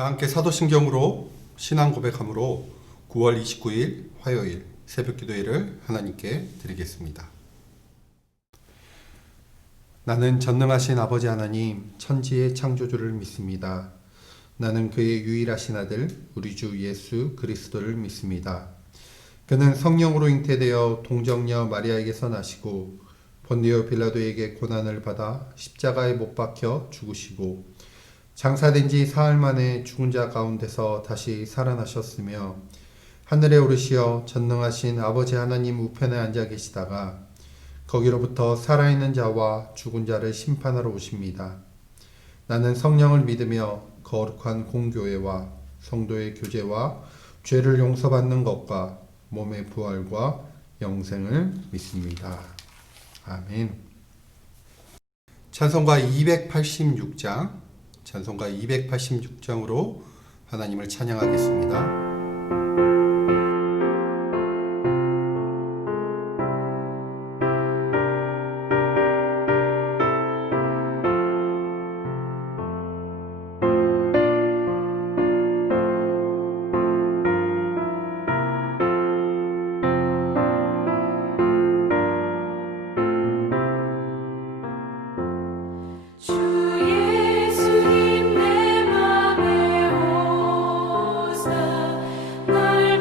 다 함께 사도신경으로 신앙 고백함으로 9월 29일 화요일 새벽 기도회를 하나님께 드리겠습니다. 나는 전능하신 아버지 하나님 천지의 창조주를 믿습니다. 나는 그의 유일하신 아들 우리 주 예수 그리스도를 믿습니다. 그는 성령으로 잉태되어 동정녀 마리아에게서 나시고 본디오 빌라도에게 고난을 받아 십자가에 못 박혀 죽으시고 장사된 지 사흘 만에 죽은 자 가운데서 다시 살아나셨으며 하늘에 오르시어 전능하신 아버지 하나님 우편에 앉아 계시다가 거기로부터 살아있는 자와 죽은 자를 심판하러 오십니다. 나는 성령을 믿으며 거룩한 공교회와 성도의 교제와 죄를 용서받는 것과 몸의 부활과 영생을 믿습니다. 아멘. 찬송가 286장으로 하나님을 찬양하겠습니다. 주 예수님 내 맘에 오사 날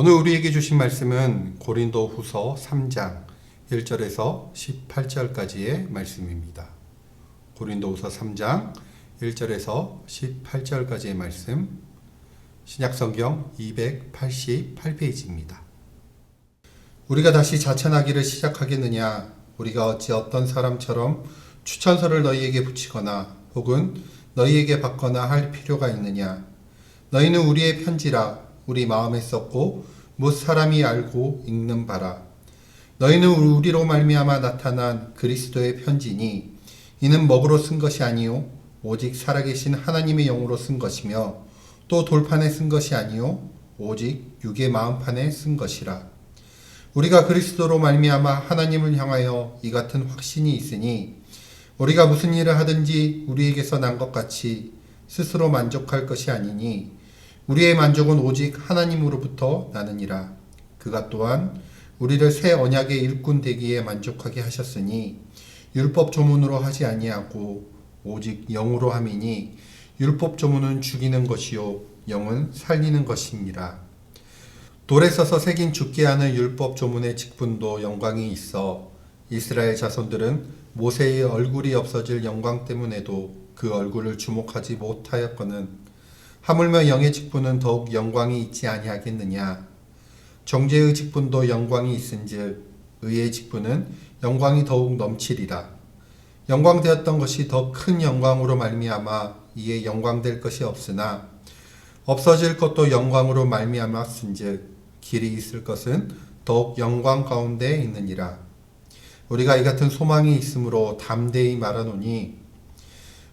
오늘 우리에게 주신 말씀은 고린도후서 3장 1절에서 18절까지의 말씀입니다. 고린도후서 3장 1절에서 18절까지의 말씀, 신약성경 288페이지입니다. 우리가 다시 자천하기를 시작하겠느냐? 우리가 어찌 어떤 사람처럼 추천서를 너희에게 붙이거나 혹은 너희에게 받거나 할 필요가 있느냐? 너희는 우리의 편지라 우리 마음에 썼고 못 사람이 알고 읽는 바라. 너희는 우리로 말미암아 나타난 그리스도의 편지니 이는 먹으로 쓴 것이 아니요 오직 살아계신 하나님의 영으로 쓴 것이며 또 돌판에 쓴 것이 아니요 오직 육의 마음판에 쓴 것이라. 우리가 그리스도로 말미암아 하나님을 향하여 이 같은 확신이 있으니 우리가 무슨 일을 하든지 우리에게서 난 것 같이 스스로 만족할 것이 아니니 우리의 만족은 오직 하나님으로부터 나느니라. 그가 또한 우리를 새 언약의 일꾼 되기에 만족하게 하셨으니 율법 조문으로 하지 아니하고 오직 영으로 함이니 율법 조문은 죽이는 것이요 영은 살리는 것이니라. 돌에 써서 새긴 죽게 하는 율법 조문의 직분도 영광이 있어 이스라엘 자손들은 모세의 얼굴이 없어질 영광 때문에도 그 얼굴을 주목하지 못하였거늘 하물며 영의 직분은 더욱 영광이 있지 아니하겠느냐. 정죄의 직분도 영광이 있은즉 의의 직분은 영광이 더욱 넘치리라. 영광되었던 것이 더 큰 영광으로 말미암아 이에 영광될 것이 없으나 없어질 것도 영광으로 말미암았은즉 길이 있을 것은 더욱 영광 가운데 있느니라. 우리가 이 같은 소망이 있으므로 담대히 말하노니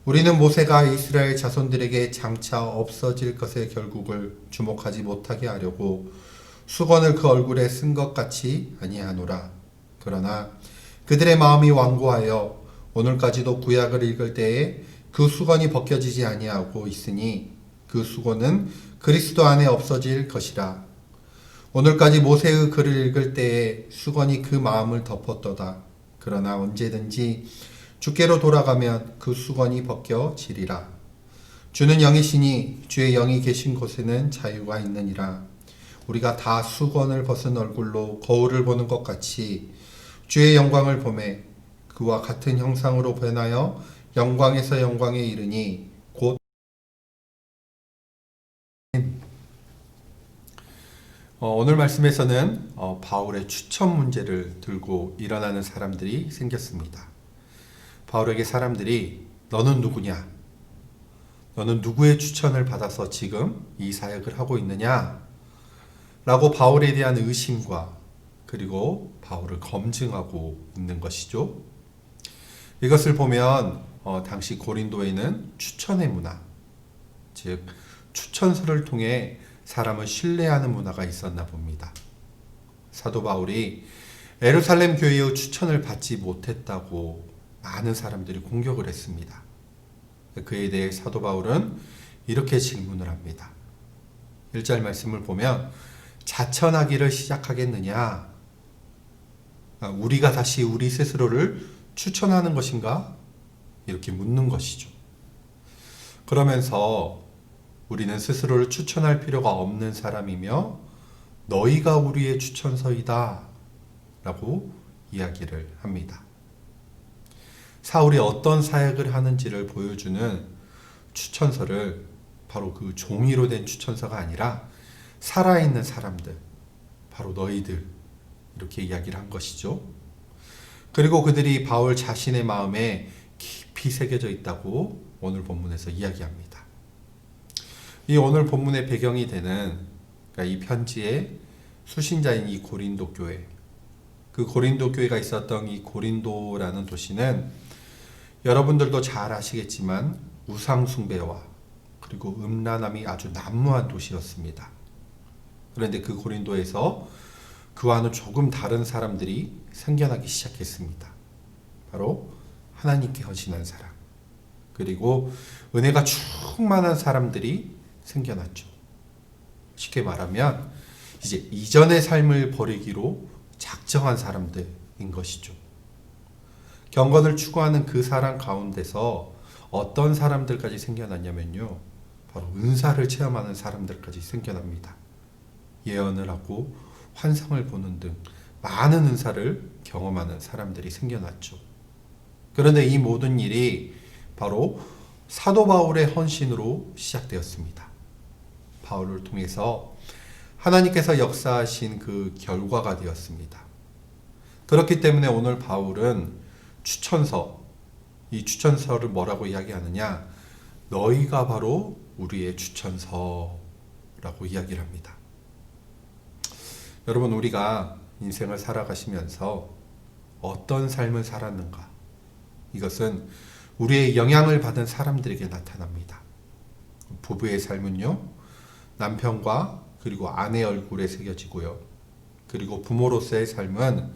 우리는 모세가 이스라엘 자손들에게 장차 없어질 것의 결국을 주목하지 못하게 하려고 수건을 그 얼굴에 쓴 것 같이 아니하노라. 그러나 그들의 마음이 완고하여 오늘까지도 구약을 읽을 때에 그 수건이 벗겨지지 아니하고 있으니 그 수건은 그리스도 안에 없어질 것이라. 오늘까지 모세의 글을 읽을 때에 수건이 그 마음을 덮었도다. 그러나 언제든지 주께로 돌아가면 그 수건이 벗겨지리라. 주는 영이시니 주의 영이 계신 곳에는 자유가 있느니라. 우리가 다 수건을 벗은 얼굴로 거울을 보는 것 같이 주의 영광을 보매 그와 같은 형상으로 변하여 영광에서 영광에 이르니 곧 오늘 말씀에서는 바울의 추천 문제를 들고 일어나는 사람들이 생겼습니다. 바울에게 사람들이 너는 누구냐? 너는 누구의 추천을 받아서 지금 이 사역을 하고 있느냐? 라고 바울에 대한 의심과 그리고 바울을 검증하고 있는 것이죠. 이것을 보면 당시 고린도에는 추천의 문화, 즉 추천서를 통해 사람을 신뢰하는 문화가 있었나 봅니다. 사도 바울이 예루살렘 교회의 추천을 받지 못했다고 많은 사람들이 공격을 했습니다. 그에 대해 사도 바울은 이렇게 질문을 합니다. 1절 말씀을 보면 자천하기를 시작하겠느냐? 우리가 다시 우리 스스로를 추천하는 것인가? 이렇게 묻는 것이죠. 그러면서 우리는 스스로를 추천할 필요가 없는 사람이며 너희가 우리의 추천서이다 라고 이야기를 합니다. 사울이 어떤 사역을 하는지를 보여주는 추천서를 바로 그 종이로 된 추천서가 아니라 살아있는 사람들, 바로 너희들 이렇게 이야기를 한 것이죠. 그리고 그들이 바울 자신의 마음에 깊이 새겨져 있다고 오늘 본문에서 이야기합니다. 이 오늘 본문의 배경이 되는 이 편지의 수신자인 이 고린도 교회, 그 고린도 교회가 있었던 이 고린도라는 도시는 여러분들도 잘 아시겠지만 우상 숭배와 그리고 음란함이 아주 난무한 도시였습니다. 그런데 그 고린도에서 그와는 조금 다른 사람들이 생겨나기 시작했습니다. 바로 하나님께 헌신한 사람, 그리고 은혜가 충만한 사람들이 생겨났죠. 쉽게 말하면 이제 이전의 삶을 버리기로 작정한 사람들인 것이죠. 경건을 추구하는 그 사람 가운데서 어떤 사람들까지 생겨났냐면요, 바로 은사를 체험하는 사람들까지 생겨납니다. 예언을 하고 환상을 보는 등 많은 은사를 경험하는 사람들이 생겨났죠. 그런데 이 모든 일이 바로 사도 바울의 헌신으로 시작되었습니다. 바울을 통해서 하나님께서 역사하신 그 결과가 되었습니다. 그렇기 때문에 오늘 바울은 이 추천서를 뭐라고 이야기하느냐? 너희가 바로 우리의 추천서라고 이야기를 합니다. 여러분, 우리가 인생을 살아가시면서 어떤 삶을 살았는가? 이것은 우리의 영향을 받은 사람들에게 나타납니다. 부부의 삶은요, 남편과 그리고 아내 얼굴에 새겨지고요. 그리고 부모로서의 삶은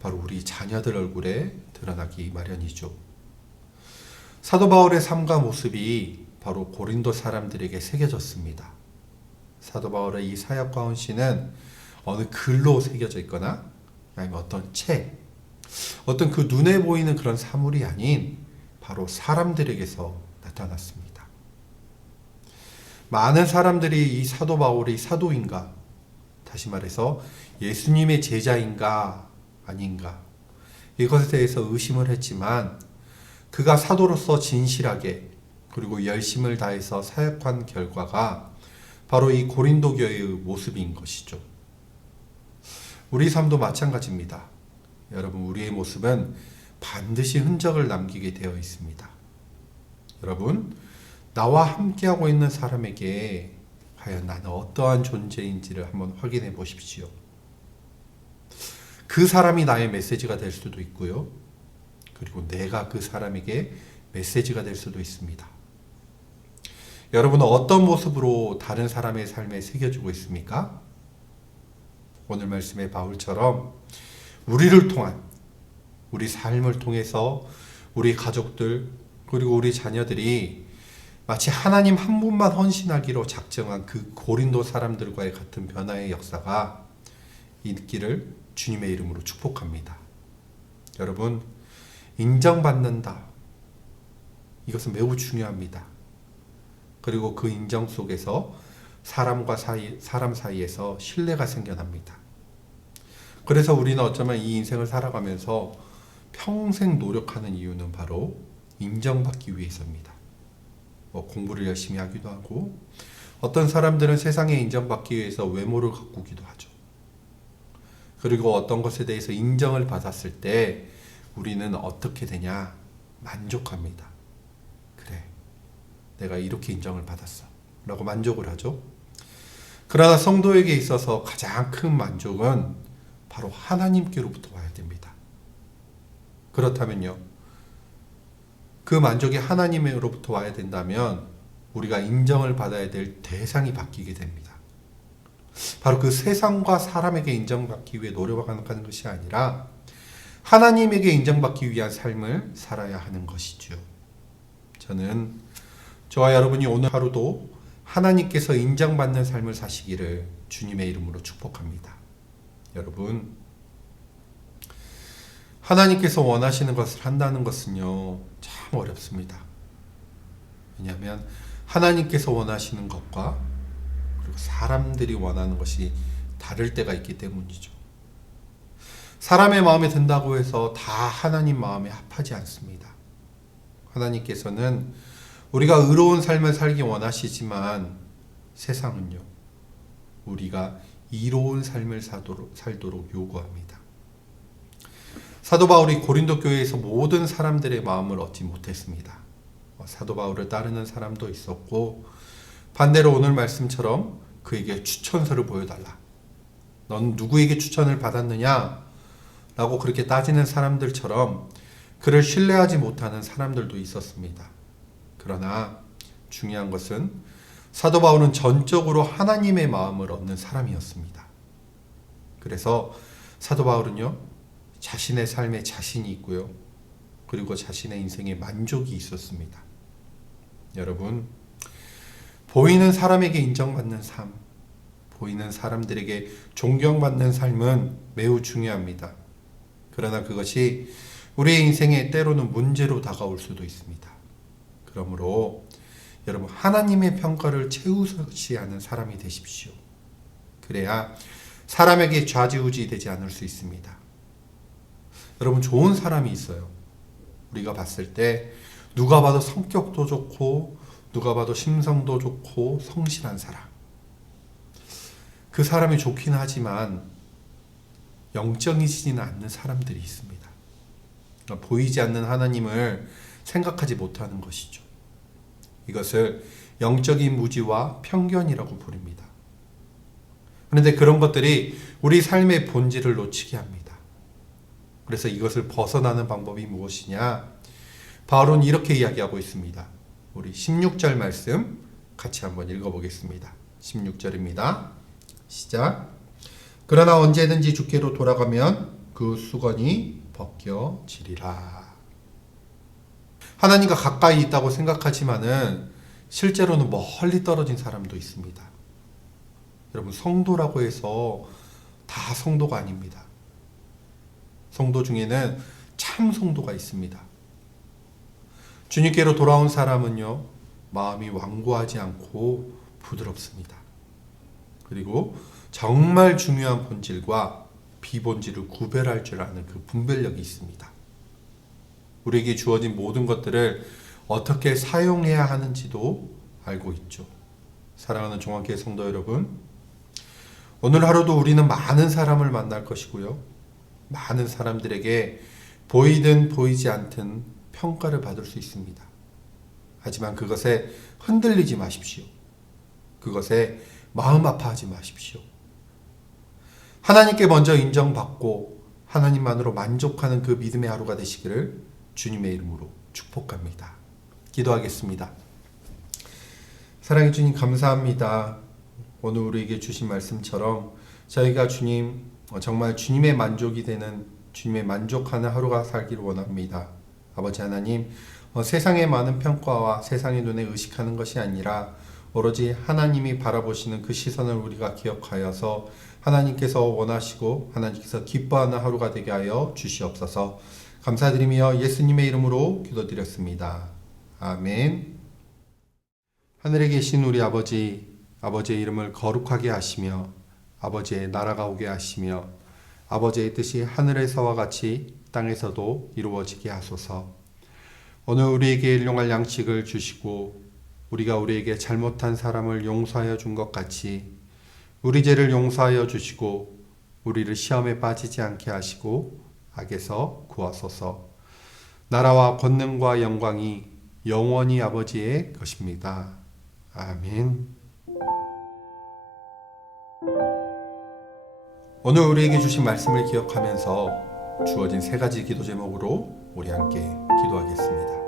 바로 우리 자녀들 얼굴에 드러나기 마련이죠. 사도 바울의 삶과 모습이 바로 고린도 사람들에게 새겨졌습니다. 사도 바울의 이 사역과 헌신은 어느 글로 새겨져 있거나 아니면 어떤 책, 어떤 그 눈에 보이는 그런 사물이 아닌 바로 사람들에게서 나타났습니다. 많은 사람들이 이 사도 바울이 사도인가, 다시 말해서 예수님의 제자인가 아닌가, 이것에 대해서 의심을 했지만 그가 사도로서 진실하게 그리고 열심을 다해서 사역한 결과가 바로 이 고린도 교회의 모습인 것이죠. 우리 삶도 마찬가지입니다. 여러분, 우리의 모습은 반드시 흔적을 남기게 되어 있습니다. 여러분, 나와 함께하고 있는 사람에게 과연 나는 어떠한 존재인지를 한번 확인해 보십시오. 그 사람이 나의 메시지가 될 수도 있고요. 그리고 내가 그 사람에게 메시지가 될 수도 있습니다. 여러분은 어떤 모습으로 다른 사람의 삶에 새겨주고 있습니까? 오늘 말씀의 바울처럼 우리를 통한, 우리 삶을 통해서 우리 가족들 그리고 우리 자녀들이 마치 하나님 한 분만 헌신하기로 작정한 그 고린도 사람들과의 같은 변화의 역사가 있기를 주님의 이름으로 축복합니다. 여러분, 인정받는다. 이것은 매우 중요합니다. 그리고 그 인정 속에서 사람 사이에서 신뢰가 생겨납니다. 그래서 우리는 어쩌면 이 인생을 살아가면서 평생 노력하는 이유는 바로 인정받기 위해서입니다. 공부를 열심히 하기도 하고, 어떤 사람들은 세상에 인정받기 위해서 외모를 가꾸기도 하죠. 그리고 어떤 것에 대해서 인정을 받았을 때 우리는 어떻게 되냐? 만족합니다. 그래, 내가 이렇게 인정을 받았어 라고 만족을 하죠. 그러나 성도에게 있어서 가장 큰 만족은 바로 하나님께로부터 와야 됩니다. 그렇다면요, 그 만족이 하나님으로부터 와야 된다면 우리가 인정을 받아야 될 대상이 바뀌게 됩니다. 바로 그 세상과 사람에게 인정받기 위해 노력하는 것이 아니라 하나님에게 인정받기 위한 삶을 살아야 하는 것이죠. 저와 여러분이 오늘 하루도 하나님께서 인정받는 삶을 사시기를 주님의 이름으로 축복합니다. 여러분, 하나님께서 원하시는 것을 한다는 것은요, 참 어렵습니다. 왜냐하면 하나님께서 원하시는 것과 그리고 사람들이 원하는 것이 다를 때가 있기 때문이죠. 사람의 마음에 든다고 해서 다 하나님 마음에 합하지 않습니다. 하나님께서는 우리가 의로운 삶을 살기 원하시지만 세상은요, 우리가 이로운 삶을 살도록 요구합니다. 사도 바울이 고린도 교회에서 모든 사람들의 마음을 얻지 못했습니다. 사도 바울을 따르는 사람도 있었고, 반대로 오늘 말씀처럼 그에게 추천서를 보여달라, 넌 누구에게 추천을 받았느냐 라고 그렇게 따지는 사람들처럼 그를 신뢰하지 못하는 사람들도 있었습니다. 그러나 중요한 것은 사도 바울은 전적으로 하나님의 마음을 얻는 사람이었습니다. 그래서 사도 바울은요, 자신의 삶에 자신이 있고요, 그리고 자신의 인생에 만족이 있었습니다. 여러분, 보이는 사람에게 인정받는 삶, 보이는 사람들에게 존경받는 삶은 매우 중요합니다. 그러나 그것이 우리의 인생에 때로는 문제로 다가올 수도 있습니다. 그러므로 여러분, 하나님의 평가를 최우선시하는 사람이 되십시오. 그래야 사람에게 좌지우지 되지 않을 수 있습니다. 여러분, 좋은 사람이 있어요. 우리가 봤을 때 누가 봐도 성격도 좋고 누가 봐도 심성도 좋고 성실한 사람. 그 사람이 좋긴 하지만 영적이지는 않는 사람들이 있습니다. 그러니까 보이지 않는 하나님을 생각하지 못하는 것이죠. 이것을 영적인 무지와 편견이라고 부릅니다. 그런데 그런 것들이 우리 삶의 본질을 놓치게 합니다. 그래서 이것을 벗어나는 방법이 무엇이냐? 바울은 이렇게 이야기하고 있습니다. 우리 16절 말씀 같이 한번 읽어보겠습니다. 16절입니다. 시작. 그러나 언제든지 주께로 돌아가면 그 수건이 벗겨지리라. 하나님과 가까이 있다고 생각하지만은 실제로는 멀리 떨어진 사람도 있습니다. 여러분, 성도라고 해서 다 성도가 아닙니다. 성도 중에는 참 성도가 있습니다. 주님께로 돌아온 사람은요, 마음이 완고하지 않고 부드럽습니다. 그리고 정말 중요한 본질과 비본질을 구별할 줄 아는 그 분별력이 있습니다. 우리에게 주어진 모든 것들을 어떻게 사용해야 하는지도 알고 있죠. 사랑하는 종합교회 성도 여러분, 오늘 하루도 우리는 많은 사람을 만날 것이고요. 많은 사람들에게 보이든 보이지 않든 평가를 받을 수 있습니다. 하지만 그것에 흔들리지 마십시오. 그것에 마음 아파하지 마십시오. 하나님께 먼저 인정받고 하나님만으로 만족하는 그 믿음의 하루가 되시기를 주님의 이름으로 축복합니다. 기도하겠습니다. 사랑의 주님, 감사합니다. 오늘 우리에게 주신 말씀처럼 저희가 주님, 정말 주님의 만족이 되는, 주님의 만족하는 하루가 살기를 원합니다. 아버지 하나님, 세상의 많은 평가와 세상의 눈에 의식하는 것이 아니라 오로지 하나님이 바라보시는 그 시선을 우리가 기억하여서 하나님께서 원하시고 하나님께서 기뻐하는 하루가 되게 하여 주시옵소서. 감사드리며 예수님의 이름으로 기도드렸습니다. 아멘. 하늘에 계신 우리 아버지, 아버지의 이름을 거룩하게 하시며 아버지의 나라가 오게 하시며 아버지의 뜻이 하늘에서와 같이 땅에서도 이루어지게 하소서. 오늘 우리에게 일용할 양식을 주시고 우리가 우리에게 잘못한 사람을 용서하여 준 것 같이 우리 죄를 용서하여 주시고 우리를 시험에 빠지지 않게 하시고 악에서 구하소서. 나라와 권능과 영광이 영원히 아버지의 것입니다. 아멘. 오늘 우리에게 주신 말씀을 기억하면서 주어진 세 가지 기도 제목으로 우리 함께 기도하겠습니다.